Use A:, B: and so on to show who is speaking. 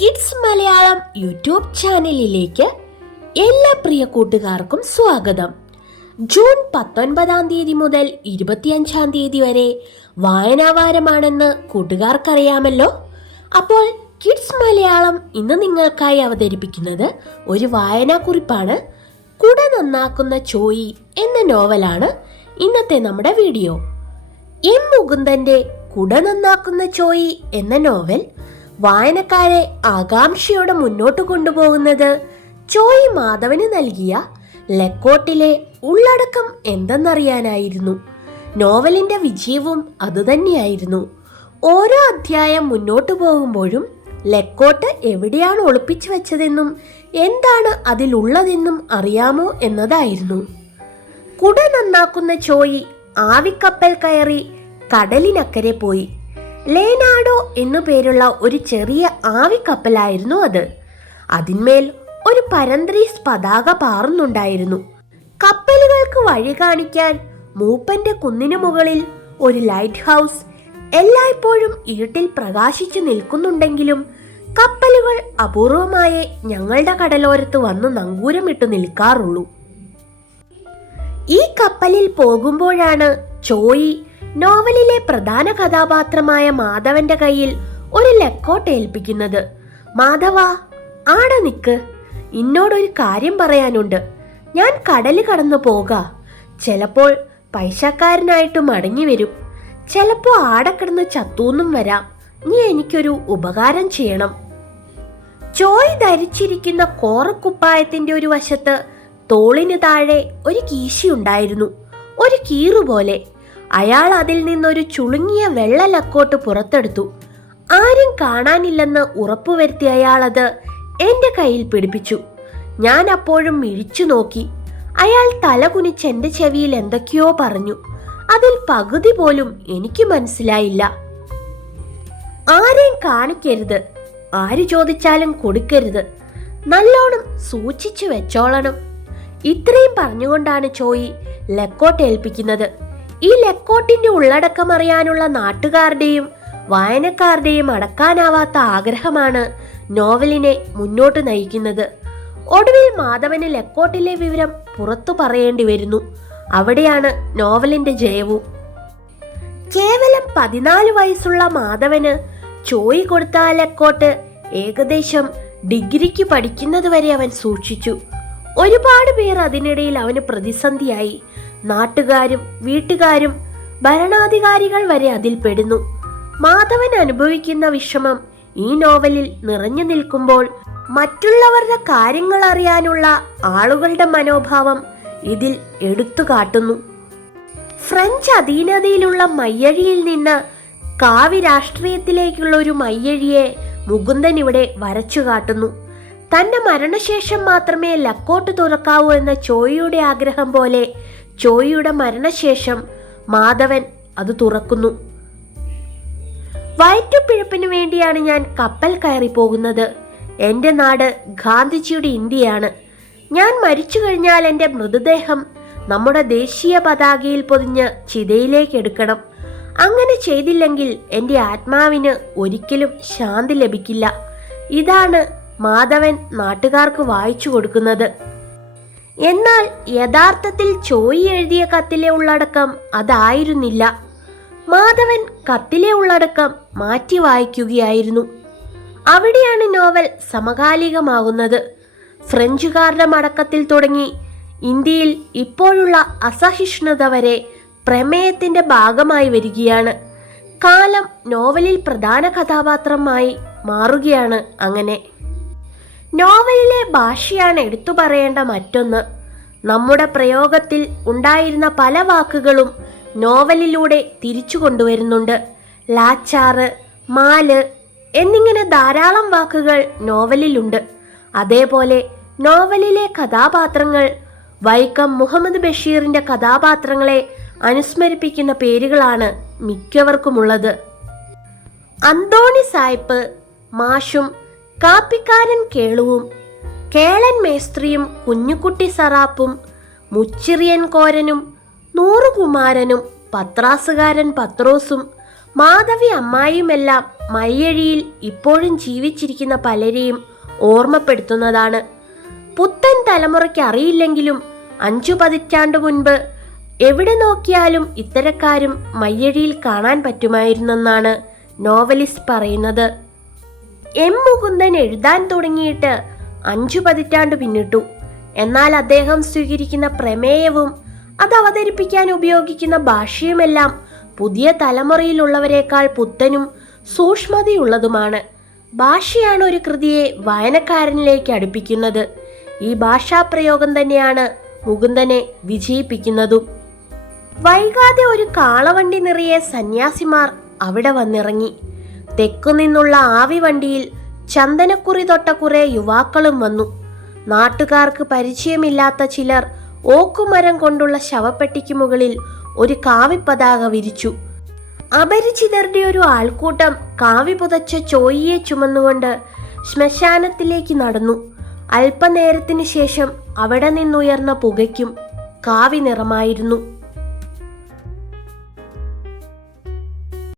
A: Kids Malayalam YouTube ചാനലിലേക്ക് എല്ലാ പ്രിയ കൂട്ടുകാർക്കും സ്വാഗതം. ജൂൺ പത്തൊൻപതാം തീയതി മുതൽ ഇരുപത്തിയഞ്ചാം തീയതി വരെ വായനാവാരമാണെന്ന് കൂട്ടുകാർക്കറിയാമല്ലോ? അപ്പോൾ കിഡ്സ് മലയാളം ഇന്ന് നിങ്ങൾക്കായി അവതരിപ്പിക്കുന്നത് ഒരു വായനാക്കുറിപ്പാണ്. കുട നന്നാക്കുന്ന ചോയി എന്ന നോവലാണ് ഇന്നത്തെ നമ്മുടെ വീഡിയോ. എം മുകുന്ദന്റെ കുട നന്നാക്കുന്ന ചോയി എന്ന നോവൽ വായനക്കാരെ ആകാംക്ഷയോടെ മുന്നോട്ട് കൊണ്ടുപോകുന്നത് ചോയി മാധവന് നൽകിയ ലക്കോട്ടിലെ ഉള്ളടക്കം എന്തെന്നറിയാനായിരുന്നു. നോവലിന്റെ വിജയവും അതുതന്നെയായിരുന്നു. ഓരോ അധ്യായം മുന്നോട്ടു പോകുമ്പോഴും ലെക്കോട്ട് എവിടെയാണ് ഒളിപ്പിച്ചു വെച്ചതെന്നും എന്താണ് അതിലുള്ളതെന്നും അറിയാമോ എന്നതായിരുന്നു. കുട നന്നാക്കുന്ന ചോയി ആവിക്കപ്പൽ കയറി കടലിനക്കരെ പോയി. ലേനാഡോ എന്നു പേരുള്ള ഒരു ചെറിയ ആവിക്കപ്പലായിരുന്നു അത്. അതിന്മേൽ ഒരു പരന്ത്രീസ് പതാക പാറുന്നുണ്ടായിരുന്നു. കപ്പലുകൾക്ക് വഴി കാണിക്കാൻ മൂപ്പന്റെ കുന്നിനു മുകളിൽ ഒരു ലൈറ്റ് ഹൗസ് എല്ലായ്പ്പോഴും ഇരുട്ടിൽ പ്രകാശിച്ചു നിൽക്കുന്നുണ്ടെങ്കിലും കപ്പലുകൾ അപൂർവമായേ ഞങ്ങളുടെ കടലോരത്ത് വന്ന് നങ്കൂരമിട്ട് നിൽക്കാറുള്ളൂ. ഈ കപ്പലിൽ പോകുമ്പോഴാണ് ചോയി നോവലിലെ പ്രധാന കഥാപാത്രമായ മാധവന്റെ കയ്യിൽ ഒരു ലക്കോട്ട് ഏൽപ്പിക്കുന്നത്. മാധവ ആട നിക്ക്. ഇന്നോടൊരു കാര്യം പറയാനുണ്ട്. ഞാൻ കടൽ കടന്നു പോക. ചിലപ്പോൾ പൈസക്കാരനായിട്ട് മടങ്ങി വരും. ചിലപ്പോ ആടെ കിടന്ന് ചത്തൂന്നും വരാം. നീ എനിക്കൊരു ഉപകാരം ചെയ്യണം. ചോയ് ധരിച്ചിരിക്കുന്ന കോറക്കുപ്പായത്തിന്റെ ഒരു വശത്ത് തോളിന് താഴെ ഒരു കീശി ഉണ്ടായിരുന്നു ഒരു കീറുപോലെ. അയാൾ അതിൽ നിന്നൊരു ചുളുങ്ങിയ വെള്ള ലക്കോട്ട് പുറത്തെടുത്തു. ആരും കാണാനില്ലെന്ന് ഉറപ്പുവരുത്തി അയാൾ അത് എന്റെ കയ്യിൽ പിടിപ്പിച്ചു. ഞാൻ അപ്പോഴും ഇഴിച്ചു നോക്കി. അയാൾ തല കുനിച്ച് എന്റെ ചെവിയിൽ എന്തൊക്കെയോ പറഞ്ഞു. അതിൽ പകുതി പോലും എനിക്ക് മനസ്സിലായില്ല. ആരെയും കാണിക്കരുത്. ആര് ചോദിച്ചാലും കൊടുക്കരുത്. നല്ലോണം സൂക്ഷിച്ചു വെച്ചോളണം. ഇത്രയും പറഞ്ഞുകൊണ്ടാണ് ചോയി ലക്കോട്ട് ഏൽപ്പിക്കുന്നത്. ഈ ലെക്കോട്ടിന്റെ ഉള്ളടക്കം അറിയാനുള്ള നാട്ടുകാരുടെയും വായനക്കാരുടെയും അടക്കാനാവാത്ത ആഗ്രഹമാണ് നോവലിനെ മുന്നോട്ട് നയിക്കുന്നത്. ഒടുവിൽ മാധവന് ലെക്കോട്ടിലെ വിവരം പുറത്തു പറയേണ്ടി വരുന്നു. അവിടെയാണ് നോവലിന്റെ ജയവും. കേവലം പതിനാല് വയസ്സുള്ള മാധവന് ചോയി കൊടുത്ത ലെക്കോട്ട് ഏകദേശം ഡിഗ്രിക്ക് പഠിക്കുന്നത് വരെ അവൻ സൂക്ഷിച്ചു. ഒരുപാട് പേർ അതിനിടയിൽ അവന് പ്രതിസന്ധിയായി. നാട്ടുകാരും വീട്ടുകാരും ഭരണാധികാരികൾ വരെ അതിൽ പെടുന്നു. മാധവൻ അനുഭവിക്കുന്ന വിഷമം ഈ നോവലിൽ നിറഞ്ഞു നിൽക്കുമ്പോൾ മറ്റുള്ളവരുടെ കാര്യങ്ങൾ അറിയാനുള്ള ആളുകളുടെ മനോഭാവം ഇതിൽ എടുത്തു കാട്ടുന്നു. ഫ്രഞ്ച് അധീനതയിലുള്ള മയ്യഴിയിൽ നിന്ന് കാവി രാഷ്ട്രീയത്തിലേക്കുള്ള ഒരു മയ്യഴിയെ മുകുന്ദൻ ഇവിടെ വരച്ചു കാട്ടുന്നു. തന്റെ മരണശേഷം മാത്രമേ ലക്കോട്ട് തുറക്കാവൂ എന്ന ചോയിയുടെ ആഗ്രഹം പോലെ ചോയിയുടെ മരണശേഷം മാധവൻ അത് തുറക്കുന്നു. വയറ്റുപിഴപ്പിന് വേണ്ടിയാണ് ഞാൻ കപ്പൽ കയറി പോകുന്നത് എന്റെ നാട് ഗാന്ധിജിയുടെ ഇന്ത്യയാണ്. ഞാൻ മരിച്ചു കഴിഞ്ഞാൽ എന്റെ മൃതദേഹം നമ്മുടെ ദേശീയ പതാകയിൽ പൊതിഞ്ഞ് ചിതയിലേക്ക് എടുക്കണം. അങ്ങനെ ചെയ്തില്ലെങ്കിൽ എന്റെ ആത്മാവിന് ഒരിക്കലും ശാന്തി ലഭിക്കില്ല. ഇതാണ് മാധവൻ നാട്ടുകാർക്ക് വായിച്ചു കൊടുക്കുന്നത്. എന്നാൽ യഥാർത്ഥത്തിൽ ചോയി എഴുതിയ കത്തിലെ ഉള്ളടക്കം അതായിരുന്നില്ല. മാധവൻ കത്തിലെ ഉള്ളടക്കം മാറ്റി വായിക്കുകയായിരുന്നു. അവിടെയാണ് നോവൽ സമകാലികമാകുന്നത്. ഫ്രഞ്ചുകാരുടെ മടക്കത്തിൽ തുടങ്ങി ഇന്ത്യയിൽ ഇപ്പോഴുള്ള അസഹിഷ്ണുത വരെ പ്രമേയത്തിന്റെ ഭാഗമായി വരികയാണ്. കാലം നോവലിൽ പ്രധാന കഥാപാത്രമായി മാറുകയാണ് അങ്ങനെ. നോവലിലെ ഭാഷയാണ് എടുത്തു പറയേണ്ട മറ്റൊന്ന്. നമ്മുടെ പ്രയോഗത്തിൽ ഉണ്ടായിരുന്ന പല വാക്കുകളും നോവലിലൂടെ തിരിച്ചു കൊണ്ടുവരുന്നുണ്ട്. ലാച്ചാറ് മാൽ എന്നിങ്ങനെ ധാരാളം വാക്കുകൾ നോവലിലുണ്ട്. അതേപോലെ നോവലിലെ കഥാപാത്രങ്ങൾ വൈക്കം മുഹമ്മദ് ബഷീറിന്റെ കഥാപാത്രങ്ങളെ അനുസ്മരിപ്പിക്കുന്ന പേരുകളാണ് മിക്കവർക്കുമുള്ളത്. അന്തോണി സായിപ്പ് മാഷും കാപ്പിക്കാരൻ കേളുവും കേളൻ മേസ്ത്രിയും കുഞ്ഞുകുട്ടി സറാപ്പും മുച്ചിറിയൻ കോരനും നൂറുകുമാരനും പത്രാസുകാരൻ പത്രോസും മാധവി അമ്മായിയുമെല്ലാം മയ്യഴിയിൽ ഇപ്പോഴും ജീവിച്ചിരിക്കുന്ന പലരെയും ഓർമ്മപ്പെടുത്തുന്നതാണ്. പുത്തൻ തലമുറയ്ക്ക് അറിയില്ലെങ്കിലും അഞ്ചു പതിറ്റാണ്ടു മുൻപ് എവിടെ നോക്കിയാലും ഇത്തരക്കാരും മയ്യഴിയിൽ കാണാൻ പറ്റുമായിരുന്നെന്നാണ് നോവലിസ്റ്റ് പറയുന്നത്. എം മുകുന്ദൻ എഴുതാൻ തുടങ്ങിയിട്ട് അഞ്ചു പതിറ്റാണ്ട് പിന്നിട്ടു. എന്നാൽ അദ്ദേഹം സ്വീകരിക്കുന്ന പ്രമേയവും അത് അവതരിപ്പിക്കാൻ ഉപയോഗിക്കുന്ന ഭാഷയുമെല്ലാം പുതിയ തലമുറയിലുള്ളവരെക്കാൾ പുത്തനും സൂക്ഷ്മതയുള്ളതുമാണ്. ഭാഷയാണ് ഒരു കൃതിയെ വായനക്കാരനിലേക്ക് അടുപ്പിക്കുന്നത്. ഈ ഭാഷാപ്രയോഗം തന്നെയാണ് മുകുന്ദനെ വിജയിപ്പിക്കുന്നതും. വൈകാതെ ഒരു കാളവണ്ടി നിറയെ സന്യാസിമാർ അവിടെ വന്നിറങ്ങി. തെക്കുനിന്നുള്ള ആവി വണ്ടിയിൽ ചന്ദനക്കുറി തൊട്ട കുറെ യുവാക്കളും വന്നു. നാട്ടുകാർക്ക് പരിചയമില്ലാത്ത ചിലർ ഓക്കുമരം കൊണ്ടുള്ള ശവപ്പെട്ടിക്ക് മുകളിൽ ഒരു കാവിപ്പതാക വിരിച്ചു. അപരിചിതരുടെ ഒരു ആൾക്കൂട്ടം കാവി പുതച്ച ചോയിയെ ചുമന്നുകൊണ്ട് ശ്മശാനത്തിലേക്ക് നടന്നു. അല്പനേരത്തിന് ശേഷം അവിടെ നിന്നുയർന്ന പുകയ്ക്കും കാവി നിറമായിരുന്നു.